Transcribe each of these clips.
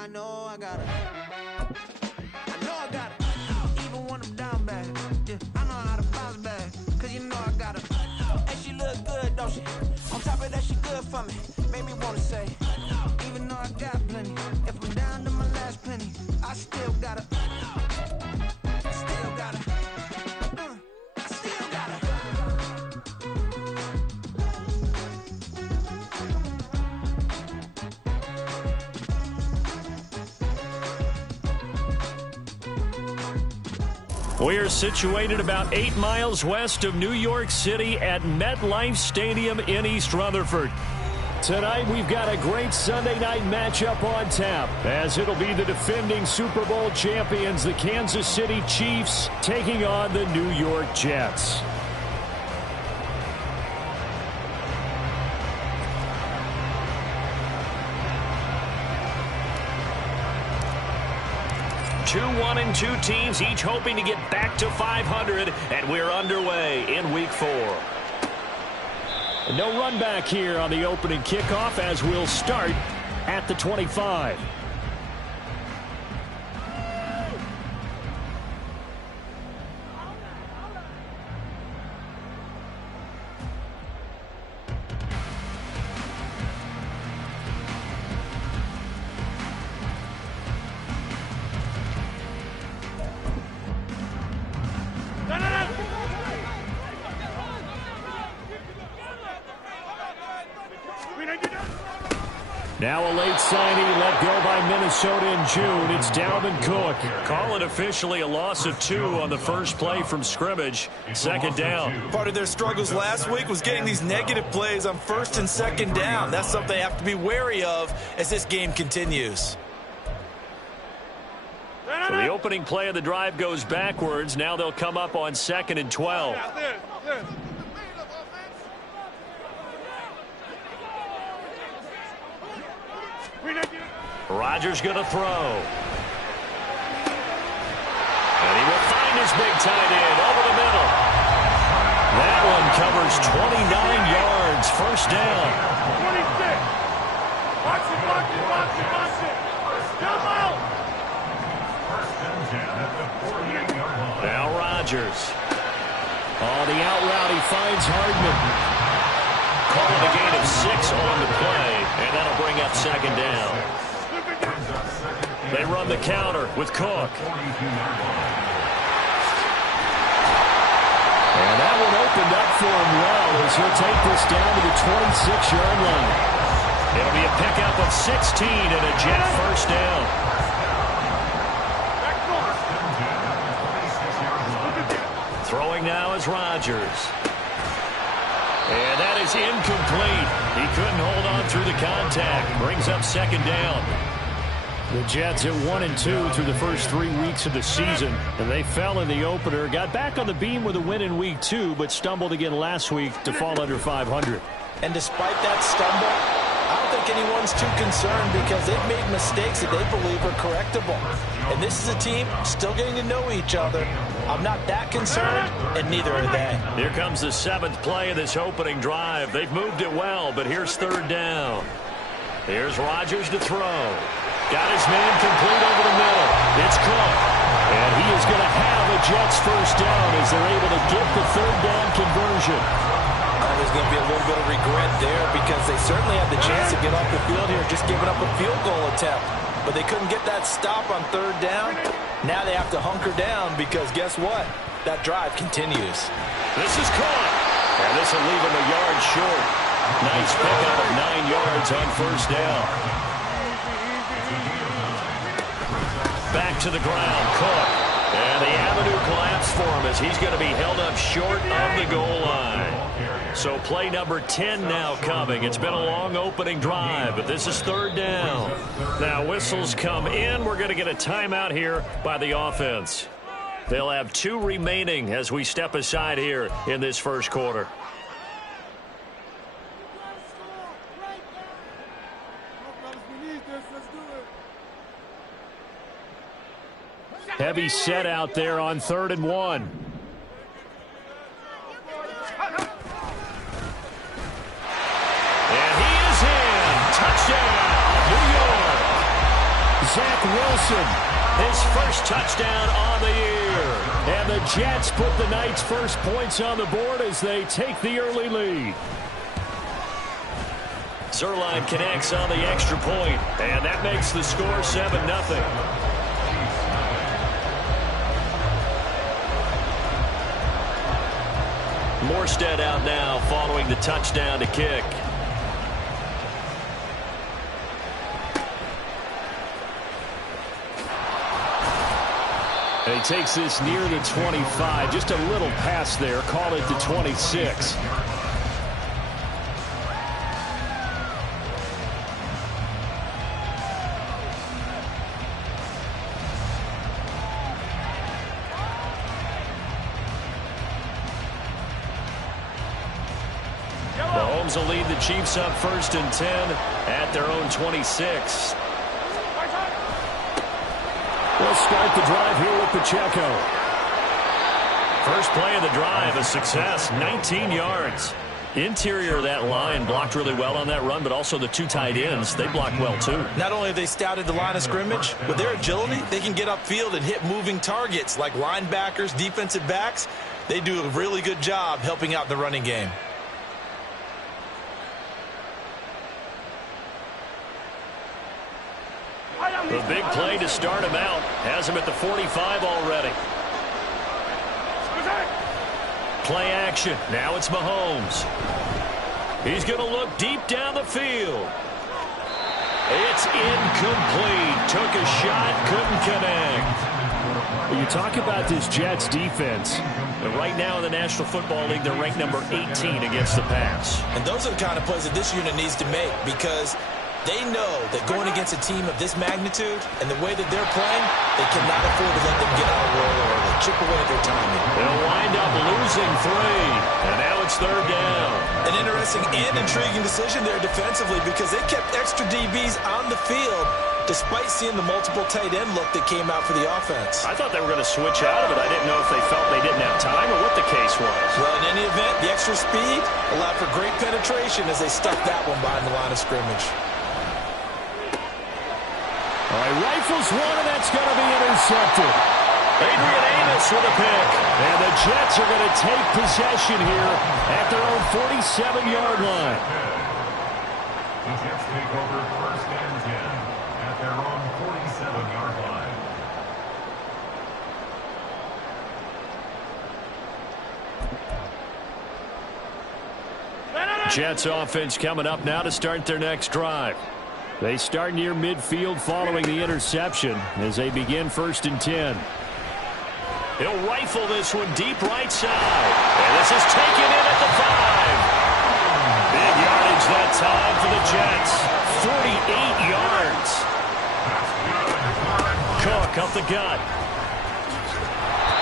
I know I got it. I know I got it. Even when I'm down bad, yeah, I know how to bounce back. Cause you know I got it. And she look good, don't she? On top of that, she good for me. Made me wanna say, even though I got plenty, if I'm down to my last penny, I still got it. Still got it. I still got it. We're situated about 8 miles west of New York City at MetLife Stadium in East Rutherford. Tonight, we've got a great Sunday night matchup on tap, as it'll be the defending Super Bowl champions, the Kansas City Chiefs, taking on the New York Jets. Two 1-2 teams, each hoping to get back to 500, and we're underway in Week 4. No run back here on the opening kickoff, as we'll start at the 25. Now a late signing let go by Minnesota in June. It's Dalvin Cook. Call it officially a loss of 2 on the first play from scrimmage. Second down. Part of their struggles last week was getting these negative plays on first and second down. That's something they have to be wary of as this game continues. So the opening play of the drive goes backwards. Now they'll come up on 2nd and 12. Rodgers going to throw. And he will find his big tight end over the middle. That one covers 29 yards. First down. 26. Watch it, watch it, watch it, watch it. Come out. Now Rodgers. On the out route, he finds Hardman. Calling a gain of 6 on the play, and that'll bring up second down. They run the counter with Cook. And that one opened up for him well as he'll take this down to the 26-yard line. It'll be a pickup of 16 and a Jet first down. Throwing now is Rodgers. And that is incomplete. He couldn't hold on through the contact. Brings up second down. The Jets at 1-2 through the first 3 weeks of the season. And they fell in the opener. Got back on the beam with a win in Week 2, but stumbled again last week to fall under 500. And despite that stumble, I don't think anyone's too concerned because they've made mistakes that they believe are correctable. And this is a team still getting to know each other. I'm not that concerned, and neither are they. Here comes the 7th play of this opening drive. They've moved it well, but here's third down. Here's Rodgers to throw. Got his man complete over the middle. It's Cook. And he is going to have a Jets first down as they're able to get the third down conversion. There's going to be a little bit of regret there because they certainly had the chance to get off the field here, just giving up a field goal attempt. But they couldn't get that stop on third down. Now they have to hunker down because guess what? That drive continues. This is Cook. And this will leave him a yard short. Nice pickup of 9 yards on first down. Back to the ground, Cook. And the avenue collapsed for him as he's going to be held up short of the goal line. So play number 10 now coming. It's been a long opening drive, but this is third down. Now whistles come in. We're going to get a timeout here by the offense. They'll have 2 remaining as we step aside here in this first quarter. Heavy set out there on 3rd and 1. And he is in. Touchdown, New York. Zach Wilson. His first touchdown on the year. And the Jets put the Knights' first points on the board as they take the early lead. Zuerlein connects on the extra point, and that makes the score 7-0. Morstead out now following the touchdown to kick. And he takes this near the 25. Just a little pass there. Call it the 26. Mahomes will lead the Chiefs up 1st and 10 at their own 26. We'll start the drive here with Pacheco. First play of the drive, a success, 19 yards. Interior of that line blocked really well on that run, but also the two tight ends, they blocked well too. Not only have they scouted the line of scrimmage, with their agility, they can get upfield and hit moving targets like linebackers, defensive backs. They do a really good job helping out the running game. The big play to start him out. Has him at the 45 already. Play action. Now it's Mahomes. He's going to look deep down the field. It's incomplete. Took a shot, couldn't connect. You talk about this Jets defense. But right now in the National Football League, they're ranked number 18 against the pass. And those are the kind of plays that this unit needs to make, because they know that going against a team of this magnitude and the way that they're playing, they cannot afford to let them get out of roll early. Chip away at their timing. They'll wind up losing 3. And now it's 3rd down. An interesting and intriguing decision there defensively, because they kept extra DBs on the field despite seeing the multiple tight end look that came out for the offense. I thought they were going to switch out of it. I didn't know if they felt they didn't have time or what the case was. Well, in any event, the extra speed allowed for great penetration as they stuck that one behind the line of scrimmage. All right, rifles one, and that's going to be intercepted. Adrian Amos with a pick. And the Jets are going to take possession here at their own 47-yard line. The Jets take over 1st and 10 at their own 47-yard line. Jets offense coming up now to start their next drive. They start near midfield following the interception as they begin 1st and 10. He'll rifle this one deep right side. And this is taken in at the 5. Big yardage that time for the Jets. 48 yards. Cook up the gut.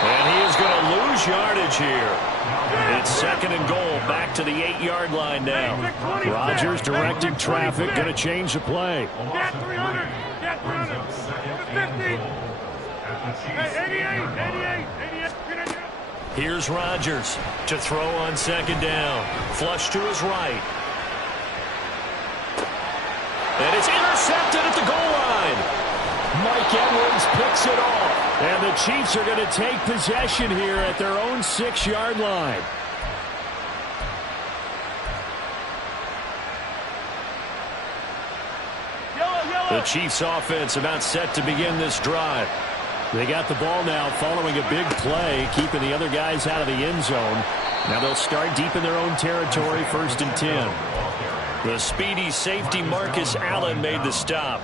And he is going to lose yardage here. It's 2nd and goal, back to the 8-yard line now. Rodgers directing traffic, going to change the play. Get 300. Get 300. 50. 88. Here's Rodgers to throw on 2nd down. Flush to his right. And it's intercepted at the goal line. Mike Edwards picks it off. And the Chiefs are going to take possession here at their own 6-yard line. The Chiefs offense about set to begin this drive. They got the ball now following a big play, keeping the other guys out of the end zone. Now they'll start deep in their own territory, 1st and 10. The speedy safety Marcus Allen made the stop.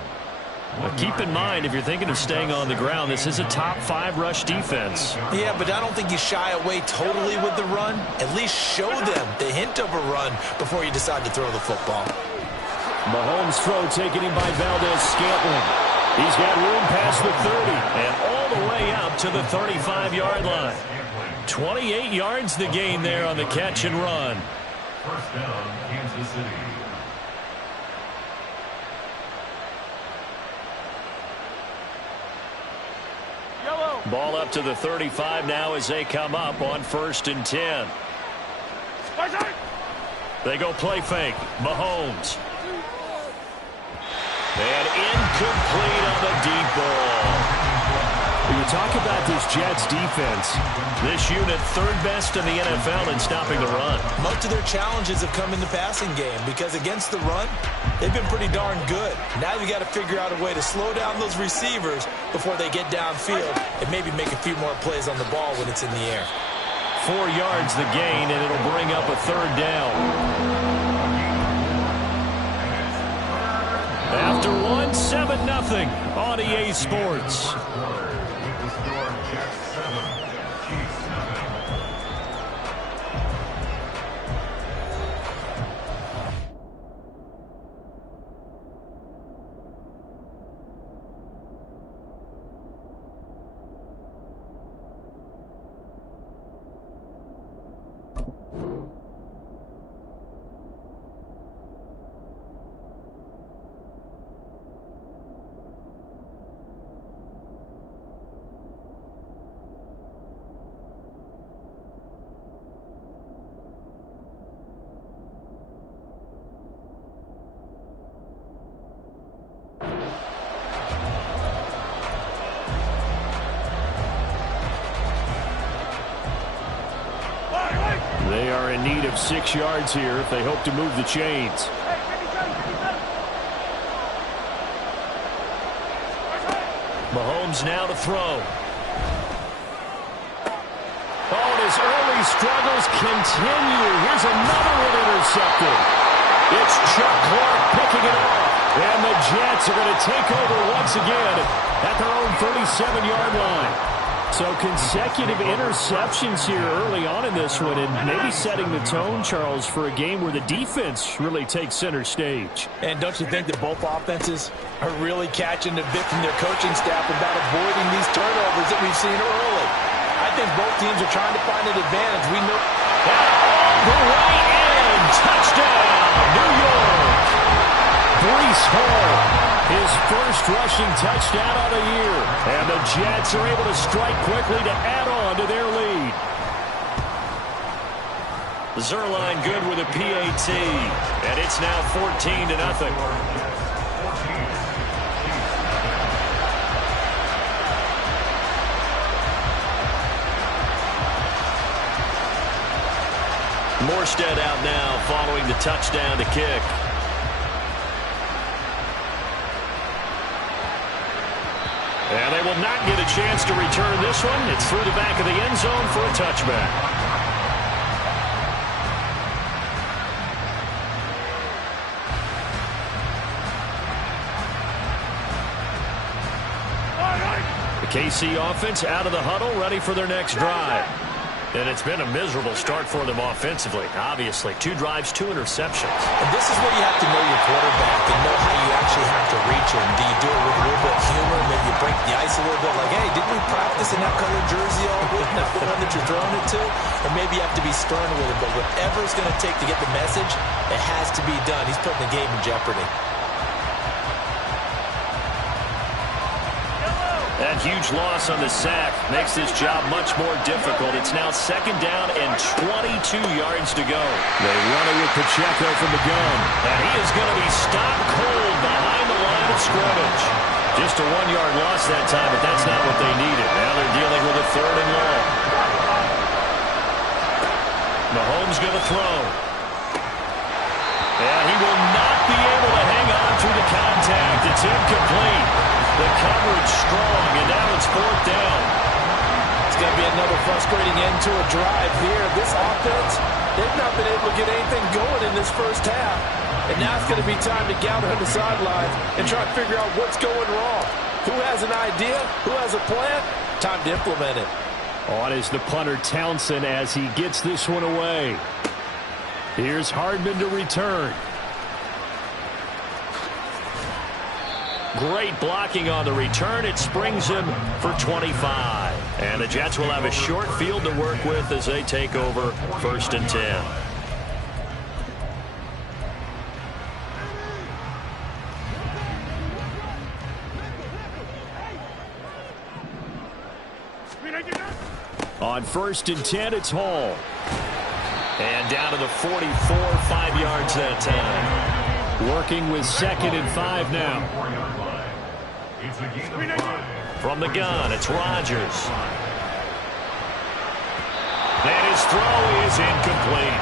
But keep in mind, if you're thinking of staying on the ground, this is a top 5 rush defense. Yeah, but I don't think you shy away totally with the run. At least show them the hint of a run before you decide to throw the football. Mahomes' throw taken in by Valdes-Scantling. He's got room past the 30 and all the way up to the 35-yard line. 28 yards the gain there on the catch and run. 1st down, Kansas City. Ball up to the 35 now as they come up on 1st and 10. They go play fake. Mahomes. And Incomplete on the deep ball. When you talk about this Jets defense, this unit third best in the NFL in stopping the run. Most of their challenges have come in the passing game because against the run, they've been pretty darn good. Now you got to figure out a way to slow down those receivers before they get downfield and maybe make a few more plays on the ball when it's in the air. 4 yards the gain, and it'll bring up a third down. After one, 7-0 on EA Sports. They are in need of 6 yards here if they hope to move the chains. Mahomes now to throw. Oh, and his early struggles continue. Here's another one intercepted. It's Chuck Clark picking it off. And the Jets are going to take over once again at their own 37-yard line. So consecutive interceptions here early on in this one, and maybe setting the tone, Charles, for a game where the defense really takes center stage. And don't you think that both offenses are really catching a bit from their coaching staff about avoiding these turnovers that we've seen early? I think both teams are trying to find an advantage. We know the way in, touchdown, New York. Breece Hall. His first rushing touchdown of the year. And the Jets are able to strike quickly to add on to their lead. Zuerlein good with a PAT. And it's now 14-0. Morstead out now following the touchdown to kick. And they will not get a chance to return this one. It's through the back of the end zone for a touchback. The KC offense out of the huddle, ready for their next drive. And it's been a miserable start for them offensively. Obviously, 2 drives, 2 interceptions. And this is where you have to know your quarterback and know how you actually have to reach him. Do you do it with a little bit of humor? Maybe you break the ice a little bit like, hey, didn't we practice in that colored jersey all week? That's the one that you're throwing it to? Or maybe you have to be stern with it. But whatever it's going to take to get the message, it has to be done. He's putting the game in jeopardy. That huge loss on the sack makes this job much more difficult. It's now 2nd down and 22 yards to go. They run it with Pacheco from the gun. And he is going to be stopped cold behind the line of scrimmage. Just a 1-yard loss that time, but that's not what they needed. Now they're dealing with a 3rd and long. Mahomes going to throw. And he will not be able to hang on through the contact. It's incomplete. The coverage strong, and now it's 4th down. It's going to be another frustrating end to a drive here. This offense, they've not been able to get anything going in this first half. And now it's going to be time to gather on the sidelines and try to figure out what's going wrong. Who has an idea? Who has a plan? Time to implement it. On is the punter Townsend as he gets this one away. Here's Hardman to return. Great blocking on the return. It springs him for 25. And the Jets will have a short field to work with as they take over 1st and 10. On 1st and 10, it's Hall. And down to the 44, 5 yards that time. Working with 2nd and 5 now. From the gun, it's Rodgers. And his throw is incomplete.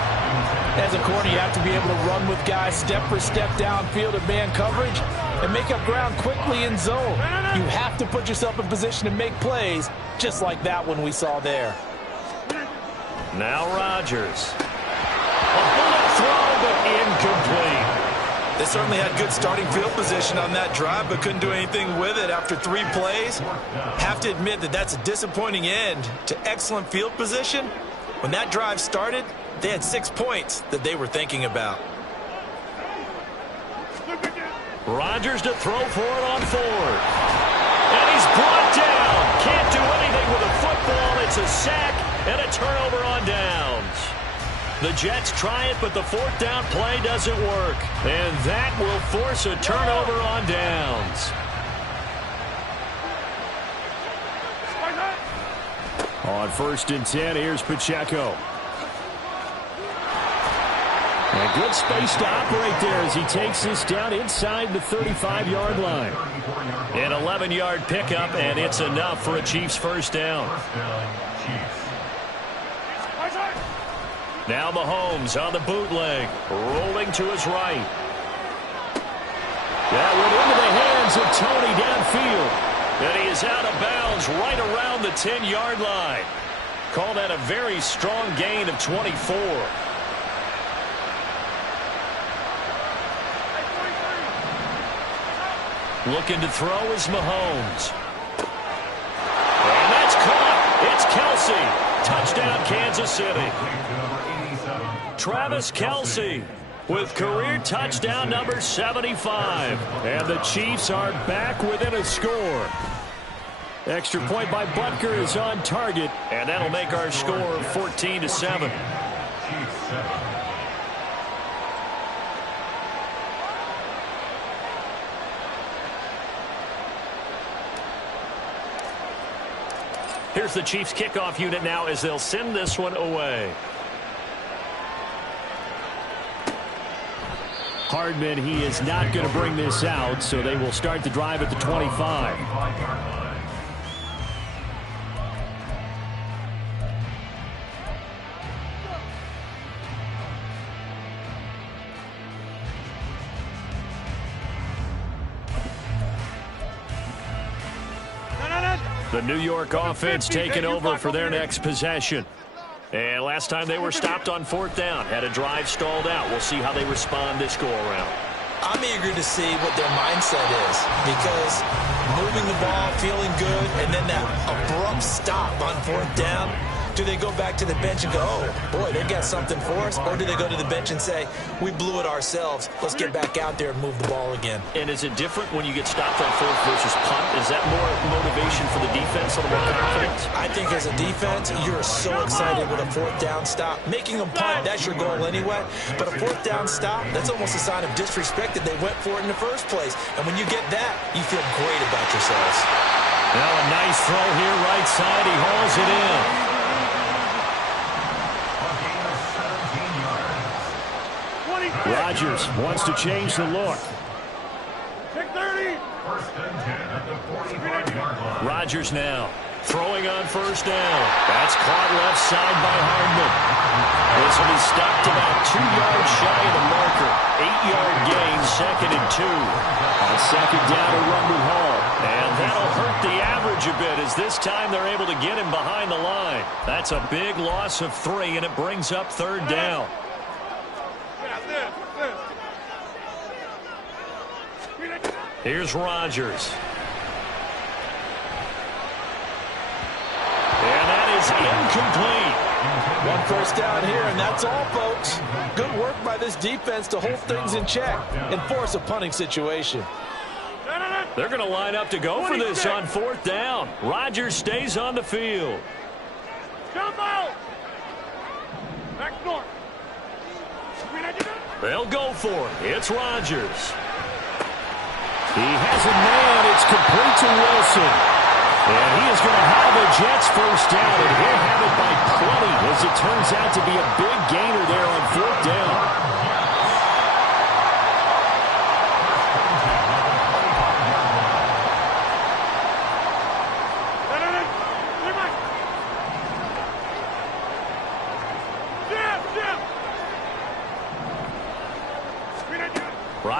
As a corner, you have to be able to run with guys step for step downfield in man coverage and make up ground quickly in zone. You have to put yourself in position to make plays, just like that one we saw there. Now Rodgers. A bullet throw, but incomplete. They certainly had good starting field position on that drive, but couldn't do anything with it after 3 plays. Have to admit that that's a disappointing end to excellent field position. When that drive started, they had 6 points that they were thinking about. Rodgers to throw for it on 4th. And he's brought down. Can't do anything with a football. It's a sack and a turnover on downs. The Jets try it, but the 4th down play doesn't work. And that will force a turnover on downs. On 1st and 10, here's Pacheco. A good space to operate there as he takes this down inside the 35-yard line. An 11-yard pickup, and it's enough for a Chiefs first down. Now Mahomes on the bootleg, rolling to his right. That went into the hands of Tony downfield. And he is out of bounds right around the 10-yard line. Call that a very strong gain of 24. Looking to throw is Mahomes. And that's caught. It's Kelce. Touchdown, Kansas City. Travis Kelce with career touchdown number 75. And the Chiefs are back within a score. Extra point by Butker is on target. And that'll make our score 14-7. Here's the Chiefs kickoff unit now as they'll send this one away. Hardman, he is not going to bring this out, so they will start the drive at the 25. The New York offense taking over for their next possession. And last time they were stopped on 4th down, had a drive stalled out. We'll see how they respond this go-around. I'm eager to see what their mindset is, because moving the ball, feeling good, and then that abrupt stop on 4th down, do they go back to the bench and go, oh, boy, they got something for us? Or do they go to the bench and say, we blew it ourselves, let's get back out there and move the ball again? And is it different when you get stopped on 4th versus punt? Is that more motivation for the defense, a little more confidence? I think as a defense, you're so excited with a 4th down stop. Making them punt, that's your goal anyway. But a 4th down stop, that's almost a sign of disrespect that they went for it in the first place. And when you get that, you feel great about yourselves. Now a nice throw here right side. He hauls it in. Rodgers wants to change the look. Take 30. Rodgers now throwing on 1st down. That's caught left side by Hardman. This will be stopped about 2 yards shy of the marker. 8-yard gain, 2nd and 2. On 2nd down, a run with Hall. And that'll hurt the average a bit as this time they're able to get him behind the line. That's a big loss of 3, and it brings up 3rd down. Here's Rodgers. And that is incomplete. 1 1st down here, and that's all, folks. Good work by this defense to hold things in check and force a punting situation. They're going to line up to go for this on 4th down. Rodgers stays on the field. Jump out. Back north. They'll go for it. It's Rodgers. He has a man. It's complete to Wilson. And he is going to have the Jets first down, and he'll have it by plenty as it turns out to be a big gainer there on 4th down.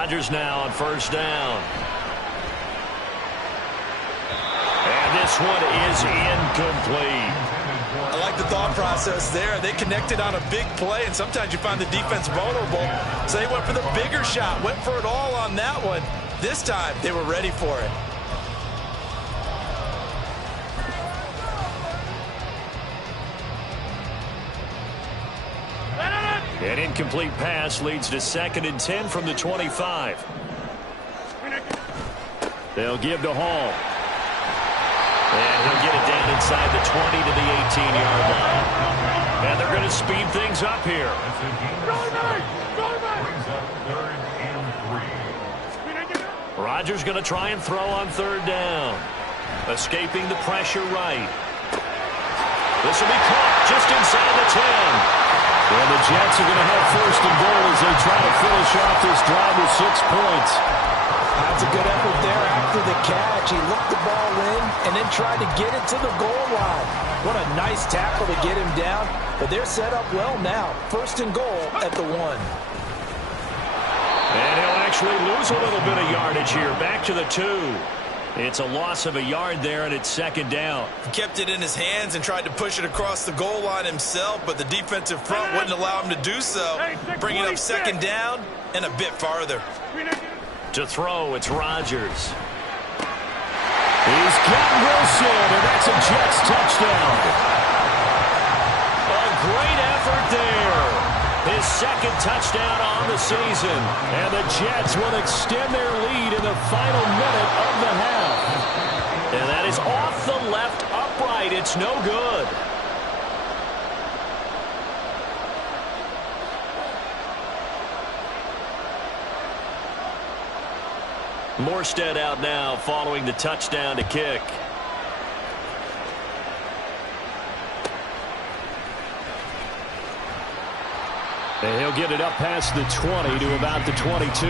Rodgers now on first down. And this one is incomplete. I like the thought process there. They connected on a big play, and sometimes you find the defense vulnerable. So they went for the bigger shot, went for it all on that one. This time, they were ready for it. An incomplete pass leads to 2nd and 10 from the 25. They'll give to Hall. And he'll get it down inside the 20 to the 18-yard line. And they're going to speed things up here. Rodgers going to try and throw on 3rd down. Escaping the pressure right. This will be caught just inside the 10. And the Jets are going to have 1st and goal as they try to finish off this drive with 6 points. That's a good effort there after the catch. He looked the ball in and then tried to get it to the goal line. What a nice tackle to get him down. But they're set up well now. 1st and goal at the 1. And he'll actually lose a little bit of yardage here. Back to the 2. It's a loss of a yard there, and it's 2nd down. He kept it in his hands and tried to push it across the goal line himself, but the defensive front wouldn't allow him to do so. Bringing up 2nd down and a bit farther. To throw, it's Rodgers. He's got Wilson, and that's a Jets touchdown. A great effort there. His 2nd touchdown on the season. And the Jets will extend their lead in the final minute of the half. And that is off the left upright. It's no good. Morstead out now following the touchdown to kick. And he'll get it up past the 20 to about the 22.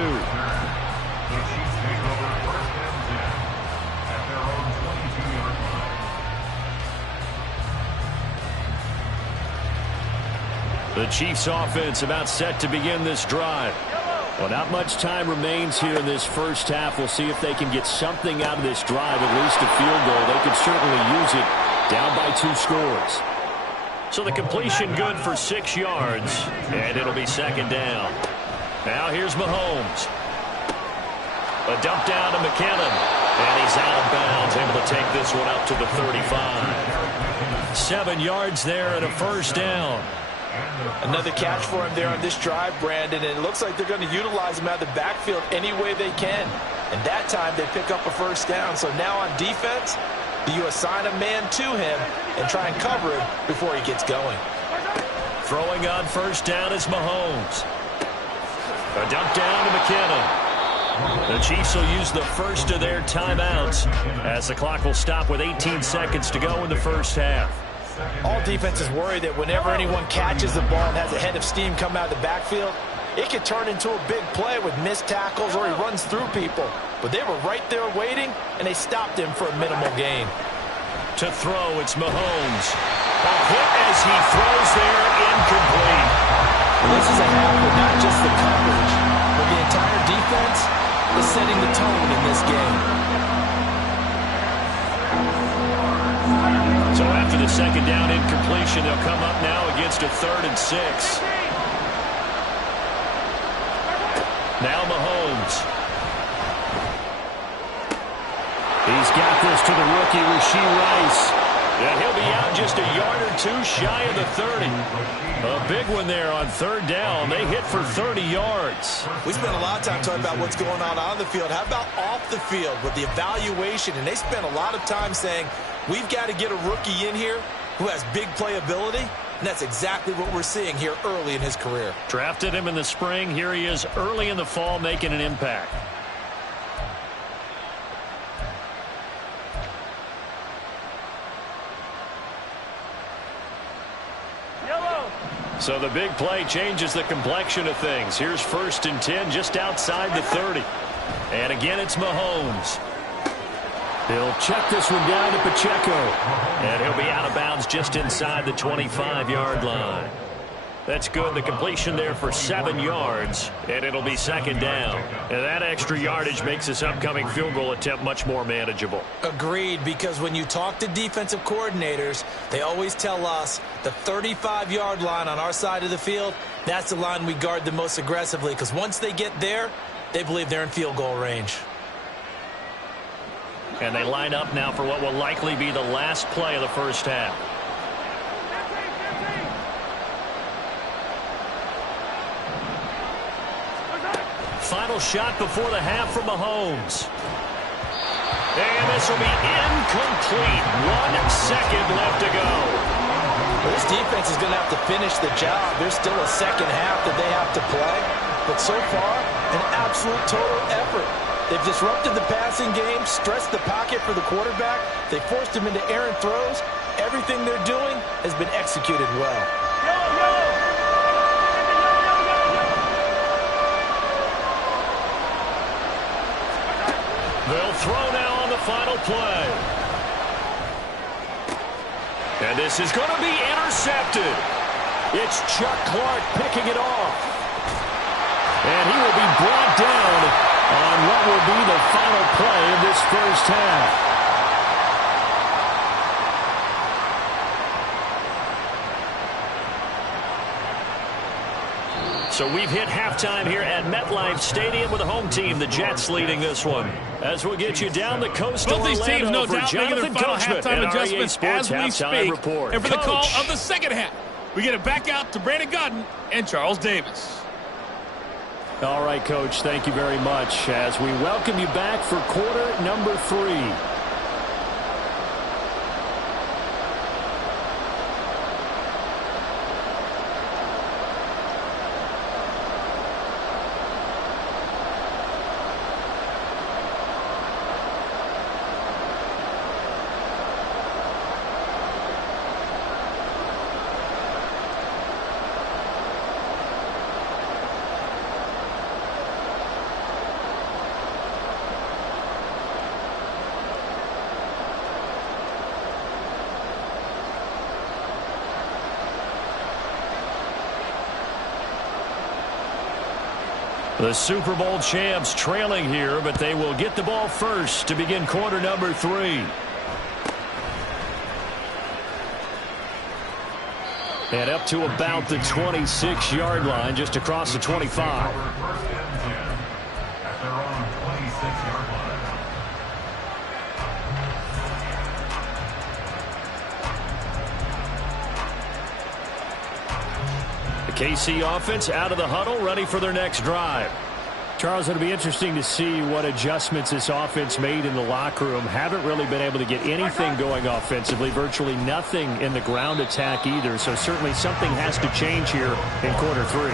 The Chiefs offense about set to begin this drive. Well, not much time remains here in this first half. We'll see if they can get something out of this drive, at least a field goal. They could certainly use it down by 2 scores. So the completion good for 6 yards, and it'll be 2nd down. Now here's Mahomes. A dump down to McKinnon, and he's out of bounds, able to take this one up to the 35. 7 yards there and a 1st down. Another catch for him there on this drive, Brandon, and it looks like they're going to utilize him out of the backfield any way they can. And that time they pick up a 1st down. So now on defense, do you assign a man to him and try and cover him before he gets going? Throwing on 1st down is Mahomes. A dump down to McKinnon. The Chiefs will use the first of their timeouts as the clock will stop with 18 seconds to go in the first half. All defenses worry that whenever anyone catches the ball and has a head of steam come out of the backfield, it could turn into a big play with missed tackles or he runs through people. But they were right there waiting, and they stopped him for a minimal gain. To throw, it's Mahomes. A hit as he throws there, incomplete. This is a half with not just the coverage, but the entire defense is setting the tone in this game. So after the 2nd down incompletion, they'll come up now against a 3rd and 6. Now Mahomes. He's got this to the rookie, Rashee Rice. And he'll be out just a yard or 2 shy of the 30. A big one there on 3rd down. They hit for 30 yards. We spent a lot of time talking about what's going on the field. How about off the field with the evaluation? And they spent a lot of time saying, we've got to get a rookie in here who has big playability. And that's exactly what we're seeing here early in his career. Drafted him in the spring. Here he is early in the fall making an impact. So the big play changes the complexion of things. Here's 1st and 10 just outside the 30. And again, it's Mahomes. He'll check this one down to Pacheco. And he'll be out of bounds just inside the 25-yard line. That's good. The completion there for 7 yards, and it'll be second down. And that extra yardage makes this upcoming field goal attempt much more manageable. Agreed, because when you talk to defensive coordinators, they always tell us the 35-yard line on our side of the field, that's the line we guard the most aggressively, because once they get there, they believe they're in field goal range. And they line up now for what will likely be the last play of the first half. Final shot before the half from Mahomes. And this will be incomplete. 1 second left to go. This defense is going to have to finish the job. There's still a second half that they have to play. But so far, an absolute total effort. They've disrupted the passing game, stressed the pocket for the quarterback. They forced him into errant throws. Everything they're doing has been executed well. They'll throw now on the final play. And this is going to be intercepted. It's Chuck Clark picking it off. And he will be brought down on what will be the final play of this first half. So we've hit halftime here at MetLife Stadium with the home team, the Jets, leading this one. As we'll get you down the coast to Both these teams, no doubt, making their final halftime adjustments as we speak. Report. And for the Coach. call of the second half, we get it back out to Brandon Gaudin and Charles Davis. All right, Coach, thank you very much as we welcome you back for quarter number 3. The Super Bowl champs trailing here, but they will get the ball first to begin quarter number 3. And up to about the 26-yard line, just across the 25. KC offense out of the huddle, ready for their next drive. Charles, it'll be interesting to see what adjustments this offense made in the locker room. Haven't really been able to get anything going offensively, virtually nothing in the ground attack either. So certainly something has to change here in quarter 3.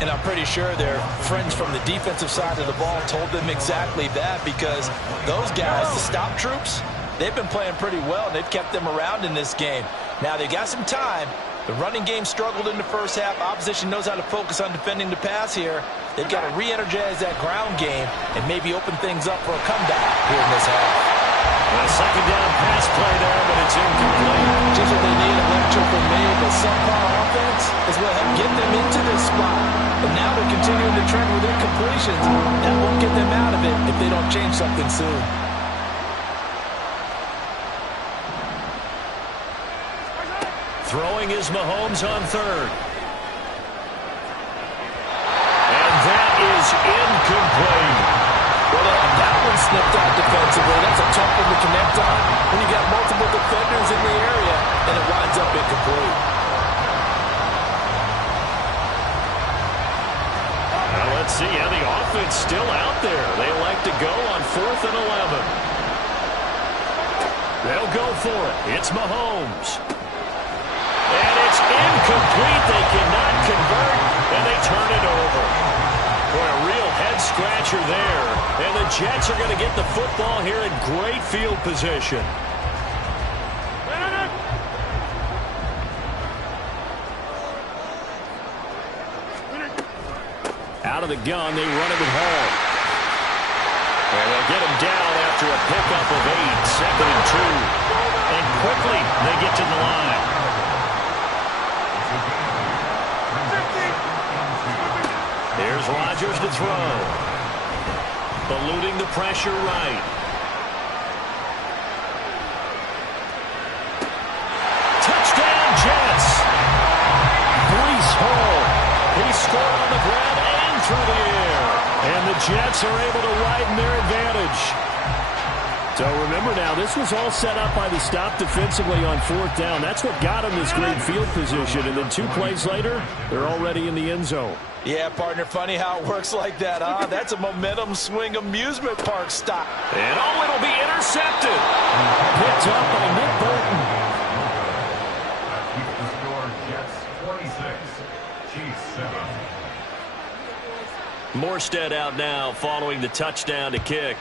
And I'm pretty sure their friends from the defensive side of the ball told them exactly that, because those guys, the stop troops, they've been playing pretty well. They've kept them around in this game. Now they got some time. The running game struggled in the first half. Opposition knows how to focus on defending the pass here. They've got to re-energize that ground game and maybe open things up for a comeback here in this half. A second down pass play there, but it's incomplete. Just what they need, a lecture from me. The subpar offense is what helped get them into this spot. But now they're continuing to trend with incompletions. That won't get them out of it if they don't change something soon. Throwing is Mahomes on third. And that is incomplete. Well, they had that one snipped out defensively. That's a tough one to connect on when you got multiple defenders in the area, and it winds up incomplete. Now let's see how the offense still out there. They like to go on 4th and 11. They'll go for it. It's Mahomes. And it's incomplete. They cannot convert, and they turn it over. Boy, a real head-scratcher there. And the Jets are going to get the football here in great field position. Out of the gun, they run it with Hall. And they'll get him down after a pickup of 8, 2nd and 2. And quickly, they get to the line. Rodgers to throw. Eluding the pressure right. Touchdown, Jets. Breece Hall. He scored on the ground and through the air. And the Jets are able to widen their advantage. So remember now, this was all set up by the stop defensively on 4th down. That's what got them this great field position. And then 2 plays later, they're already in the end zone. Yeah, partner, funny how it works like that, huh? That's a momentum swing amusement park stop. And oh, it'll be intercepted. Picked up by Nick Bolton. Keep the score, Jets 26, Chiefs 7. Morstead out now following the touchdown to kick.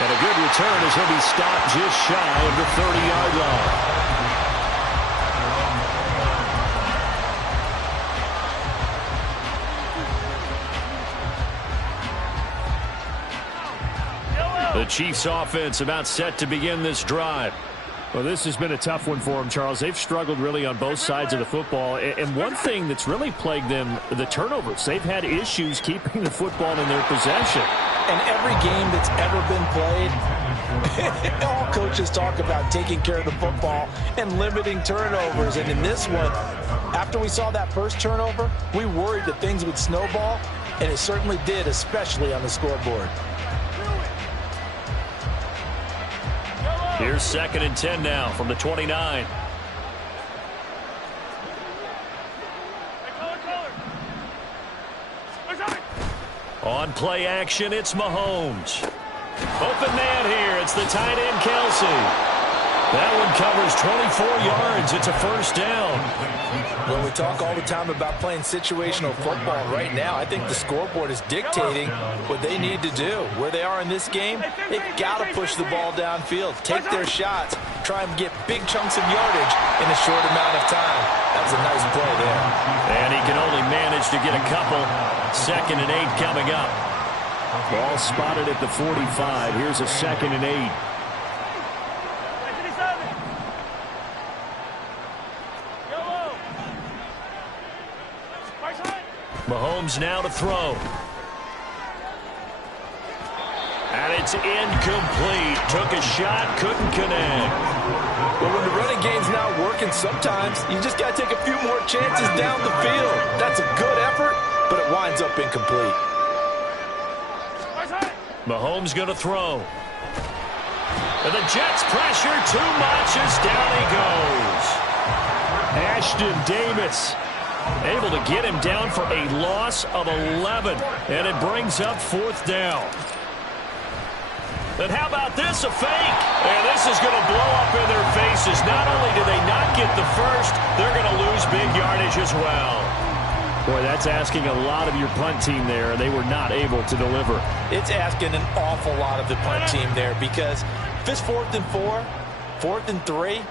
And a good return as he'll be stopped just shy of the 30-yard line. The Chiefs offense about set to begin this drive. Well, this has been a tough one for them, Charles. They've struggled really on both sides of the football. And one thing that's really plagued them, the turnovers. They've had issues keeping the football in their possession. And every game that's ever been played, all coaches talk about taking care of the football and limiting turnovers. And in this one, after we saw that first turnover, we worried that things would snowball, and it certainly did, especially on the scoreboard. Here's 2nd and 10 now from the 29. On play action, it's Mahomes. Open man here. It's the tight end, Kelsey. That one covers 24 yards. It's a 1st down. Well, we talk all the time about playing situational football. Right now, I think the scoreboard is dictating what they need to do. Where they are in this game, they've got to push the ball downfield, take their shots, try and get big chunks of yardage in a short amount of time. That was a nice play there. And he can only manage to get a couple. 2nd and 8 coming up. Ball spotted at the 45. Here's a 2nd and 8. Mahomes now to throw. And it's incomplete. Took a shot, couldn't connect. Well, when the running game's not working, sometimes you just got to take a few more chances down the field. That's a good effort, but it winds up incomplete. Mahomes going to throw. And the Jets pressure too much as down he goes. Ashton Davis able to get him down for a loss of 11. And it brings up 4th down. And how about this, a fake? And this is going to blow up in their faces. Not only do they not get the first, they're going to lose big yardage as well. Boy, that's asking a lot of your punt team there. They were not able to deliver. It's asking an awful lot of the punt team there, because if it's 4th and 4, 4th and 3,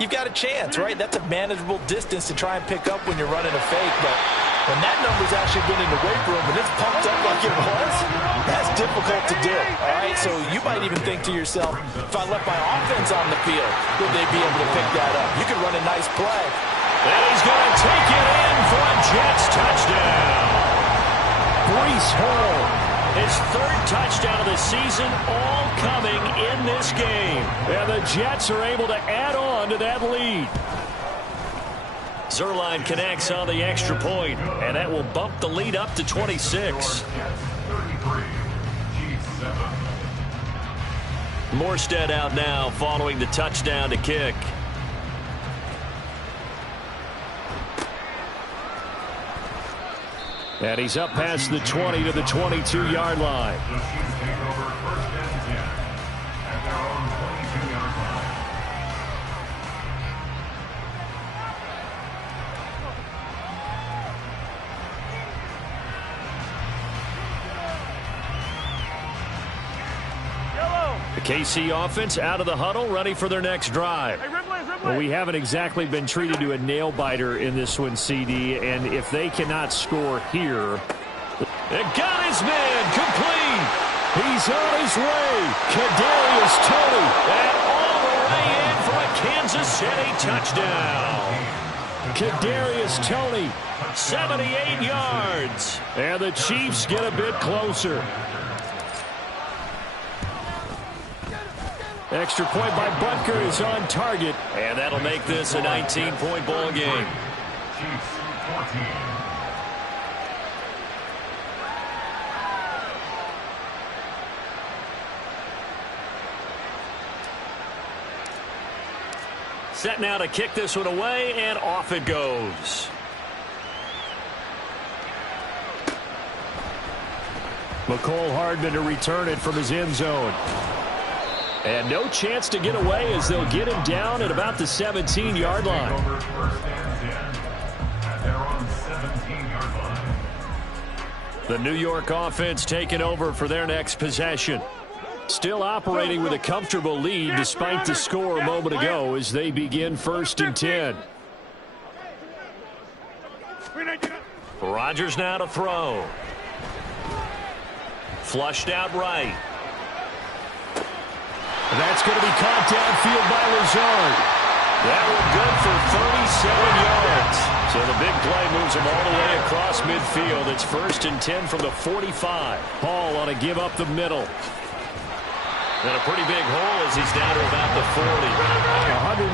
you've got a chance, right? That's a manageable distance to try and pick up when you're running a fake. But when that number's actually been in the weight room and it's pumped up like it was, that's difficult to do, all right? So you might even think to yourself, if I left my offense on the field, would they be able to pick that up? You could run a nice play. And he's going to take it in for a Jets touchdown. Breece Hall, his 3rd touchdown of the season, all coming in this game. And the Jets are able to add on to that lead. Zuerlein connects on the extra point, and that will bump the lead up to 26. Morstead out now following the touchdown to kick. And he's up past the 20 to the 22-yard line. The KC offense out of the huddle, ready for their next drive. Well, we haven't exactly been treated to a nail-biter in this one, CD, and if they cannot score here... It got his man complete. He's on his way. Kadarius Toney. And all the way in for for a Kansas City touchdown. Kadarius Toney. 78 yards. And the Chiefs get a bit closer. Extra point by Butker is on target. And that'll make this a 19-point ball game. Set now to kick this one away, and off it goes. McCole Hardman to return it from his end zone. And no chance to get away as they'll get him down at about the 17-yard line. The New York offense taking over for their next possession. Still operating with a comfortable lead despite the score a moment ago as they begin 1st and 10. Rodgers now to throw. Flushed out right. That's going to be caught downfield by Lazard. That one good for 37 yards. So the big play moves him all the way across midfield. It's 1st and 10 from the 45. Hall on a give up the middle. And a pretty big hole as he's down to about the 40.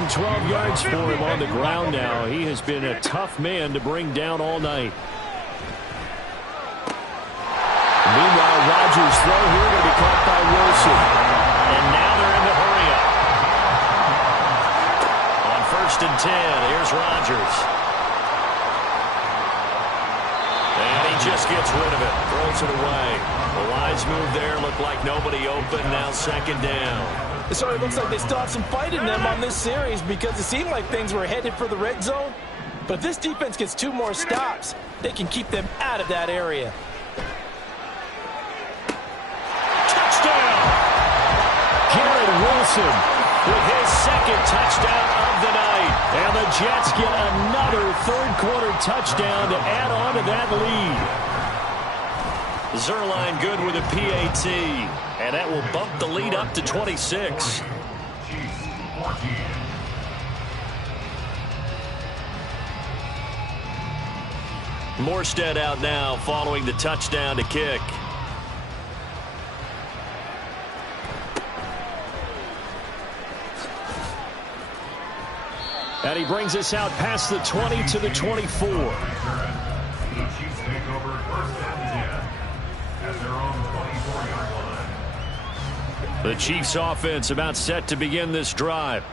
112 yards for him on the ground now. He has been a tough man to bring down all night. Meanwhile, Rodgers' throw here going to be caught by Wilson. And now they're in the hurry-up. On 1st and 10, here's Rodgers. And he just gets rid of it. Throws it away. A wise move there. Looked like nobody open. Now 2nd down. So it looks like they still have some fight in them on this series because it seemed like things were headed for the red zone. But if this defense gets 2 more stops, they can keep them out of that area. Touchdown! Garrett Wilson With his 2nd touchdown of the night. And the Jets get another 3rd-quarter touchdown to add on to that lead. Zuerlein good with a PAT. And that will bump the lead up to 26. Morstead out now following the touchdown to kick. And he brings us out past the 20 to the 24. The Chiefs take over 1st and 10 at their own 24-yard line. The Chiefs offense about set to begin this drive.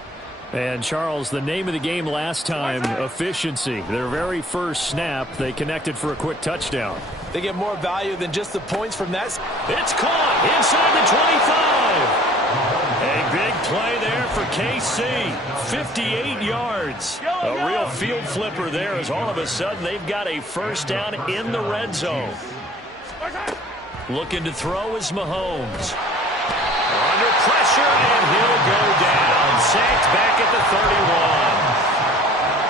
And Charles, the name of the game last time, efficiency. Their very first snap, they connected for a quick touchdown. They get more value than just the points from that. It's caught inside the 25. A big play there for KC. 58 yards. A real field flipper there as all of a sudden they've got a 1st down in the red zone. Looking to throw is Mahomes. Under pressure, and he'll go down. Sacked back at the 31.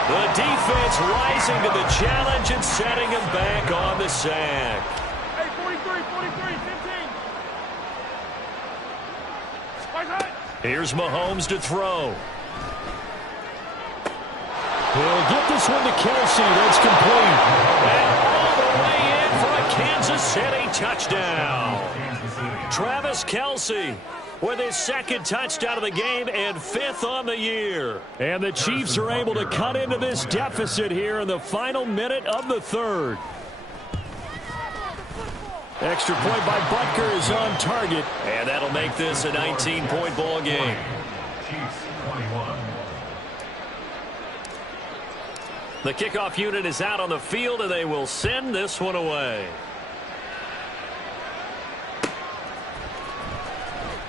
The defense rising to the challenge and setting him back on the sack. Hey, 43, 15. Here's Mahomes to throw. He'll get this one to Kelsey. That's complete. And all the way in for a Kansas City touchdown. Travis Kelce with his 2nd touchdown of the game and 5th on the year. And the Chiefs are able to cut into this deficit here in the final minute of the 3rd. Extra point by Butker is on target. And that'll make this a 19-point ball game. Chiefs 21. The kickoff unit is out on the field, and they will send this one away.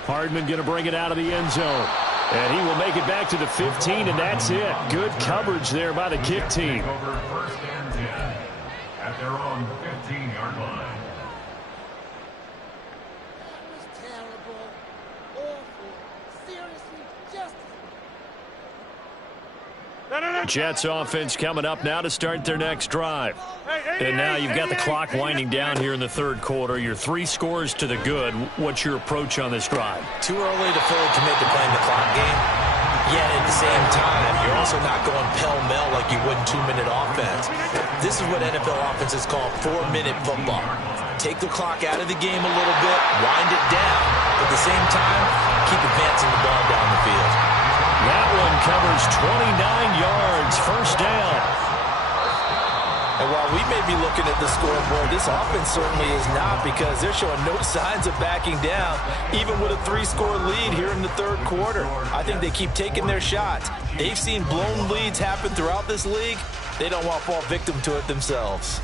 Hardman going to bring it out of the end zone. And he will make it back to the 15, and that's it. Good coverage there by the kick team. Over 1st and 10 at their own 15-yard line. Jets offense coming up now to start their next drive. And now you've got the clock winding down here in the 3rd quarter. You're 3 scores to the good. What's your approach on this drive? Too early to fully commit to playing the clock game. Yet at the same time, you're also not going pell-mell like you would in 2-minute offense. This is what NFL offenses call 4-minute football. Take the clock out of the game a little bit, wind it down, but at the same time, keep advancing the ball down the field. That one covers 29 yards, first down. And while we may be looking at the scoreboard, this offense certainly is not, because they're showing no signs of backing down, even with a 3-score lead here in the third quarter. I think they keep taking their shots. They've seen blown leads happen throughout this league. They don't want to fall victim to it themselves.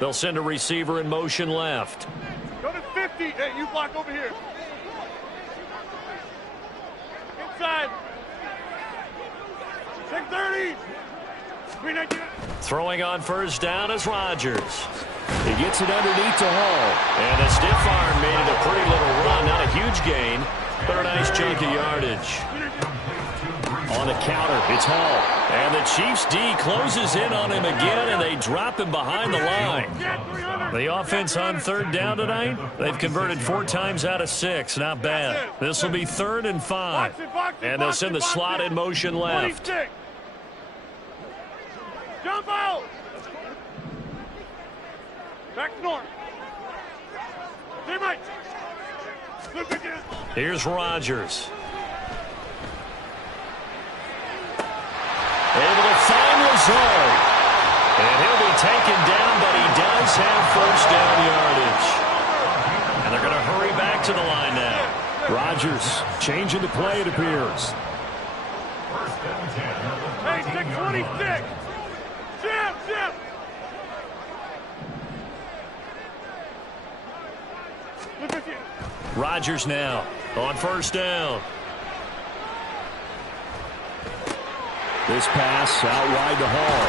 They'll send a receiver in motion left. Go to 50. Hey, you block over here. Inside. 630. Throwing on first down is Rodgers. He gets it underneath to Hall. And a stiff arm made it a pretty little run. Not a huge gain, but a nice chunk of yardage. On the counter, it's Hall. And the Chiefs D closes in on him again, and they drop him behind the line. The offense on third down tonight, they've converted 4 times out of 6. Not bad. This will be 3rd and 5. And they'll send the slot in motion left. Jump out. Back north. Teammate. Here's Rodgers. Able to find Lazard. And he'll be taken down, but he does have first down yardage. And they're going to hurry back to the line now. Rodgers changing the play, it appears. Hey, 626. Jim. Rodgers now on first down. This pass out wide to Hall.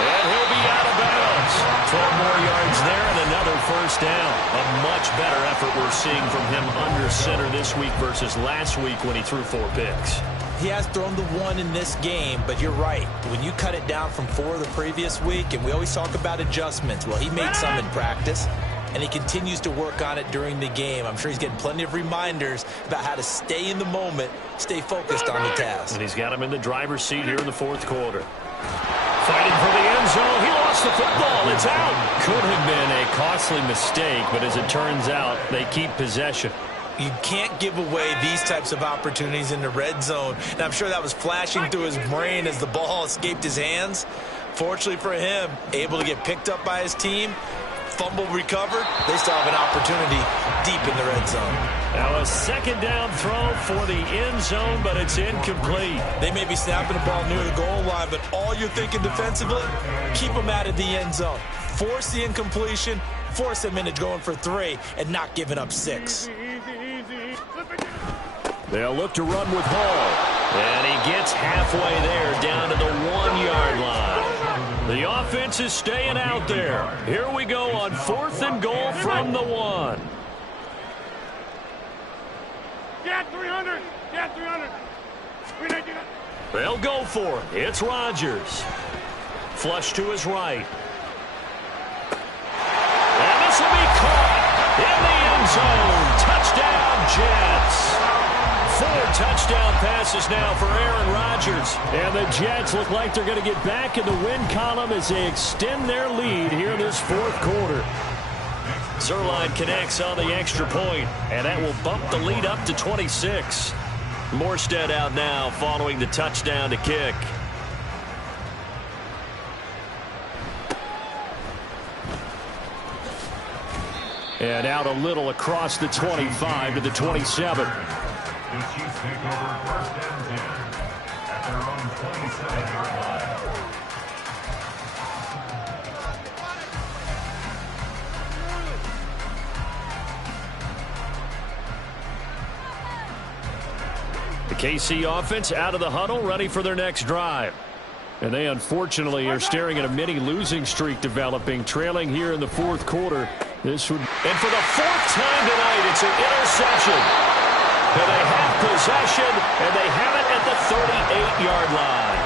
And he'll be out of bounds. 12 more yards there and another first down. A much better effort we're seeing from him under center this week versus last week when he threw 4 picks. He has thrown the 1 in this game, but you're right. When you cut it down from 4 the previous week, and we always talk about adjustments, well, he made some in practice, and he continues to work on it during the game. I'm sure he's getting plenty of reminders about how to stay in the moment, stay focused on the task. And he's got him in the driver's seat here in the 4th quarter. Fighting for the end zone. He lost the football. It's out. Could have been a costly mistake, but as it turns out, they keep possession. You can't give away these types of opportunities in the red zone. And I'm sure that was flashing through his brain as the ball escaped his hands. Fortunately for him, able to get picked up by his team, fumble recovered. They still have an opportunity deep in the red zone. Now a 2nd down throw for the end zone, but it's incomplete. They may be snapping the ball near the goal line, but all you're thinking defensively, keep them out of the end zone. Force the incompletion, force them into going for 3, and not giving up 6. Easy. They'll look to run with Hall. And he gets halfway there, down to the 1-yard line. The offense is staying out there. Here we go on 4th and goal from the 1. Get 300. Get 300. They'll go for it. It's Rodgers. Flush to his right. And this will be caught in the end zone. Touchdown, Jets. 4 touchdown passes now for Aaron Rodgers. And the Jets look like they're going to get back in the win column as they extend their lead here in this 4th quarter. Zuerlein connects on the extra point, and that will bump the lead up to 26. Morstead out now following the touchdown to kick. And out a little across the 25 to the 27. The Chiefs take over 1st and 10 at their own 27-yard line. The KC offense out of the huddle, ready for their next drive. And they unfortunately are staring at a mini losing streak developing, trailing here in the 4th quarter. This would... And for the 4th time tonight, it's an interception. And they have possession, and they have it at the 38-yard line.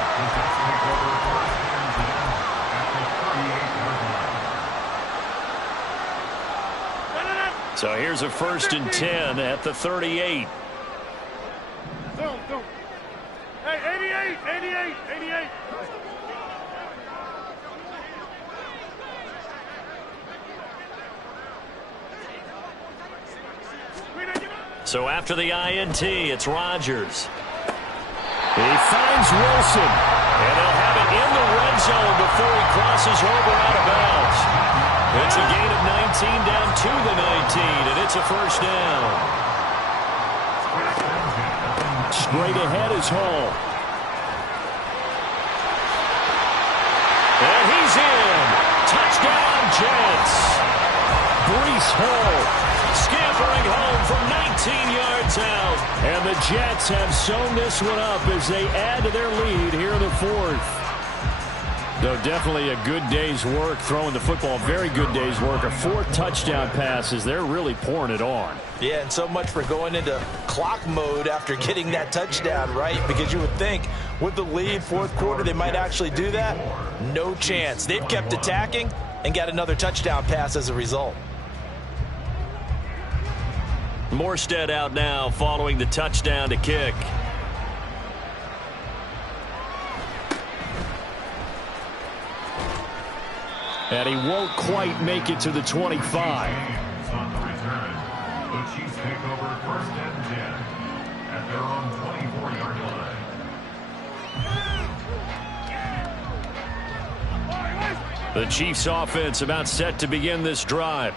So here's a 1st and 10 at the 38. Hey, 88. So after the INT, it's Rodgers. He finds Wilson, and they'll have it in the red zone before he crosses over out of bounds. It's a gain of 19 down to the 19, and it's a 1st down. Straight ahead is Hall. And he's in. Touchdown, Jets. Breece Hall scampering home from 19 yards out. And the Jets have sewn this one up as they add to their lead here in the 4th. Though definitely a good day's work throwing the football. Very good day's work. A 4th touchdown passes. They're really pouring it on. Yeah, and so much for going into clock mode after getting that touchdown, right? Because you would think with the lead, 4th quarter, they might actually do that. No chance. They've kept attacking and got another touchdown pass as a result. Morstead out now following the touchdown to kick. And he won't quite make it to the 25. On the return, the Chiefs take over 1st and 10 at their own 24-yard line. The Chiefs offense about set to begin this drive.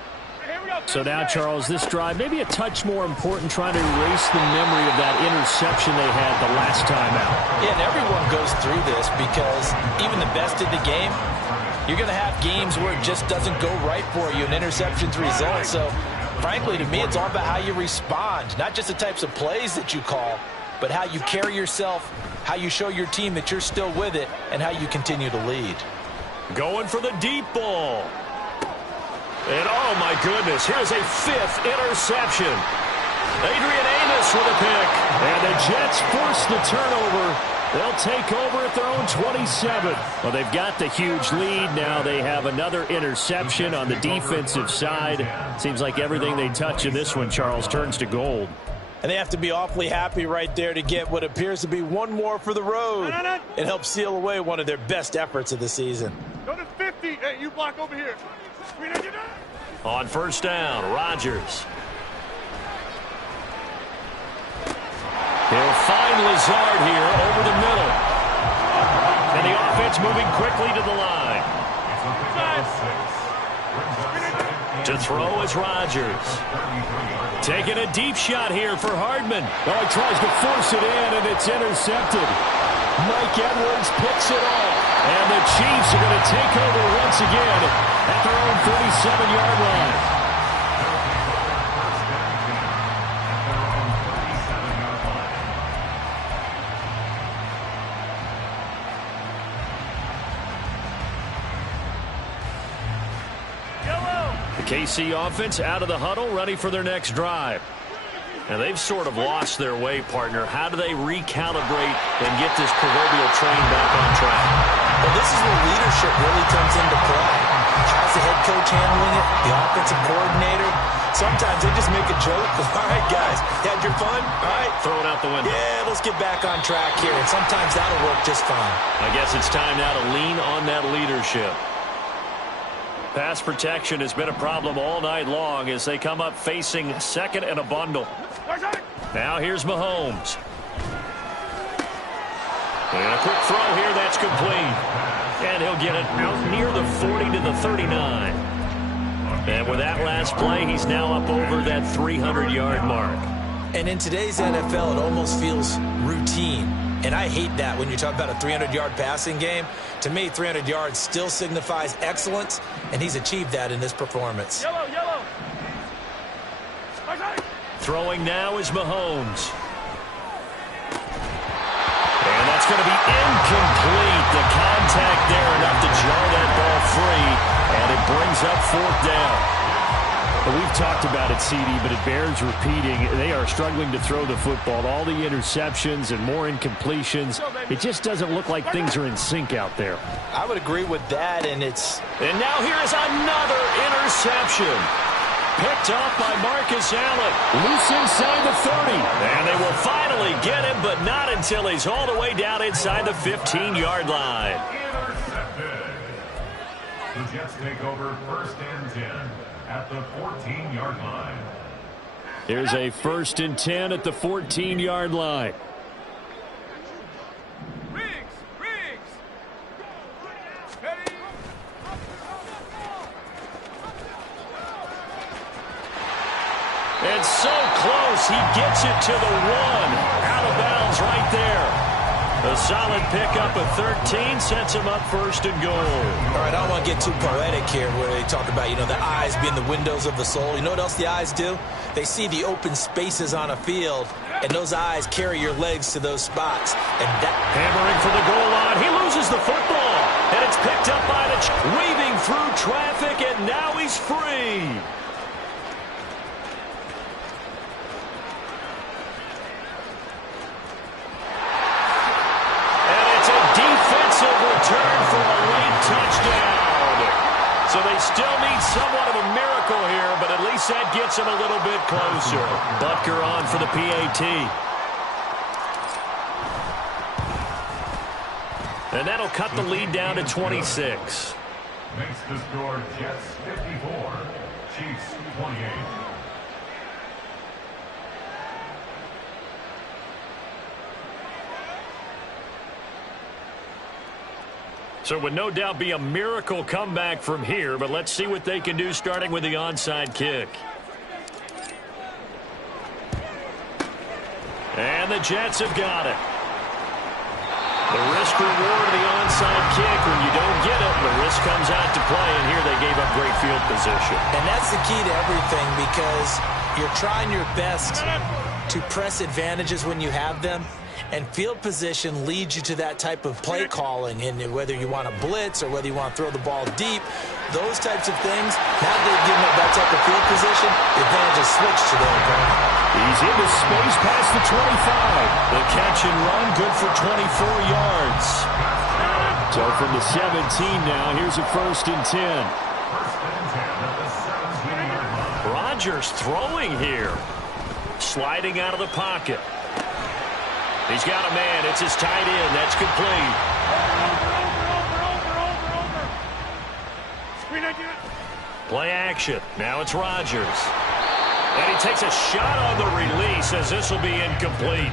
So now, Charles, this drive maybe a touch more important, trying to erase the memory of that interception they had the last time out. Yeah, and everyone goes through this because even the best in the game, you're going to have games where it just doesn't go right for you, and interceptions result. So, frankly, to me, it's all about how you respond, not just the types of plays that you call, but how you carry yourself, how you show your team that you're still with it, and how you continue to lead. Going for the deep ball. And, oh, my goodness, here's a 5th interception. Adrian Amos with a pick. And the Jets force the turnover. They'll take over at their own 27. Well, they've got the huge lead. Now they have another interception on the defensive side. Seems like everything they touch in this one, Charles, turns to gold. And they have to be awfully happy right there to get what appears to be one more for the road. It helps seal away one of their best efforts of the season. Go to 50. Hey, you block over here. On 1st down, Rodgers. He'll find Lazard here over the middle. And the offense moving quickly to the line. To throw is Rodgers. Taking a deep shot here for Hardman. Oh, he tries to force it in, and it's intercepted. Mike Edwards picks it off. And the Chiefs are going to take over once again at their own 37-yard line. The KC offense out of the huddle, ready for their next drive. And they've sort of lost their way, partner. How do they recalibrate and get this proverbial train back on track? Well, this is where leadership really comes into play. How's the head coach handling it? The offensive coordinator? Sometimes they just make a joke. All right, guys, had your fun? All right. Throw it out the window. Yeah, let's get back on track here. And sometimes that'll work just fine. I guess it's time now to lean on that leadership. Pass protection has been a problem all night long as they come up facing 2nd and a bundle. Now here's Mahomes. And a quick throw here, that's complete. And he'll get it out near the 40 to the 39. And with that last play, he's now up over that 300-yard mark. And in today's NFL, it almost feels routine. And I hate that when you talk about a 300-yard passing game. To me, 300 yards still signifies excellence, and he's achieved that in this performance. Yellow. Throwing now is Mahomes. And that's going to be incomplete. The contact there enough to jar that ball free, and it brings up 4th down. We've talked about it, CD, but it bears repeating. They are struggling to throw the football. All the interceptions and more incompletions. It just doesn't look like things are in sync out there. I would agree with that, and now here is another interception. Picked off by Marcus Allen. Loose inside the 30. And they will finally get him, but not until he's all the way down inside the 15-yard line. Intercepted. The Jets take over 1st and 10 at the 14-yard line. Here's a 1st and 10 at the 14-yard line. It's so close. He gets it to the 1. Out of bounds right there. A solid pickup of 13 sets him up 1st and goal. All right, I don't want to get too poetic here where they talk about, the eyes being the windows of the soul. You know what else the eyes do? They see the open spaces on a field, and those eyes carry your legs to those spots. And that hammering for the goal line. He loses the football, and it's picked up by the weaving through traffic, and now he's free. Return for a late touchdown. So they still need somewhat of a miracle here, but at least that gets them a little bit closer. Butker on for the PAT. And that'll cut the lead down to 26. Makes the score Jets 54, Chiefs 28. So it would no doubt be a miracle comeback from here, but let's see what they can do starting with the onside kick. And the Jets have got it. The risk reward of the onside kick, when you don't get it, the risk comes out to play, and here they gave up great field position. And that's the key to everything, because you're trying your best to press advantages when you have them. And field position leads you to that type of play calling, and whether you want to blitz or whether you want to throw the ball deep, those types of things, now they've given up that type of field position, the advantage is switched to their opponent. He's into space past the 25. The catch and run, good for 24 yards. So from the 17 now, here's a 1st and 10. 1st and 10 at the 17-yard line. Rodgers throwing here. Sliding out of the pocket. He's got a man. It's his tight end. That's complete. Play action. Now it's Rodgers. And he takes a shot on the release as this will be incomplete.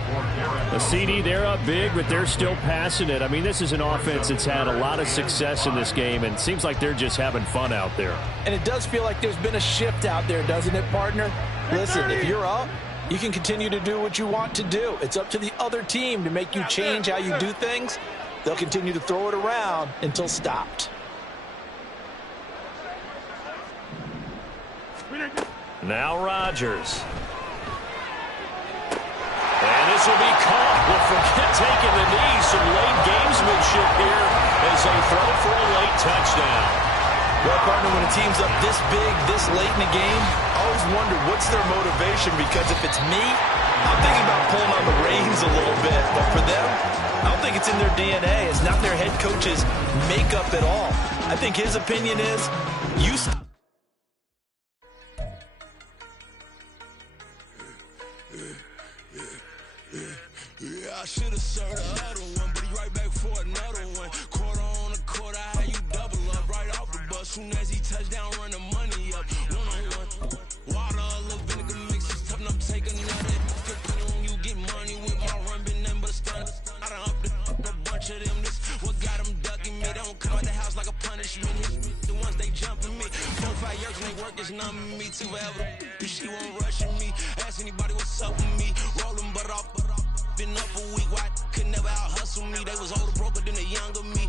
The CD, they're up big, but they're still passing it. I mean, this is an offense that's had a lot of success in this game, and it seems like they're just having fun out there. And it does feel like there's been a shift out there, doesn't it, partner? Listen, if you're up, you can continue to do what you want to do. It's up to the other team to make you change how you do things. They'll continue to throw it around until stopped. Now Rodgers. And this will be caught. We'll forget taking the knee. Some late gamesmanship here as they throw for a late touchdown. Well, partner, when a team's up this big, this late in the game, I always wonder what's their motivation, because if it's me, I'm thinking about pulling on the reins a little bit. But for them, I don't think it's in their DNA. It's not their head coach's makeup at all. I think his opinion is, you stop. Yeah, I should have served the other one, but he right back for another one. Quarter on a quarter, how you double up right off the bus. Soon as he touch down, run the money up. One-on-one. Water, a little vinegar mix is tough enough to take another. When you get money with my run, been nothing but a stun. I done up a bunch of them. This what got them ducking me. They don't come out the house like a punishment. The ones they jumping me. 4-5 years and they work is numbing me. Too forever. She won't rushing me. Ask anybody what's up with me. Rolling but off. Been up a week, why could never out hustle me? They was older, broker than the younger me.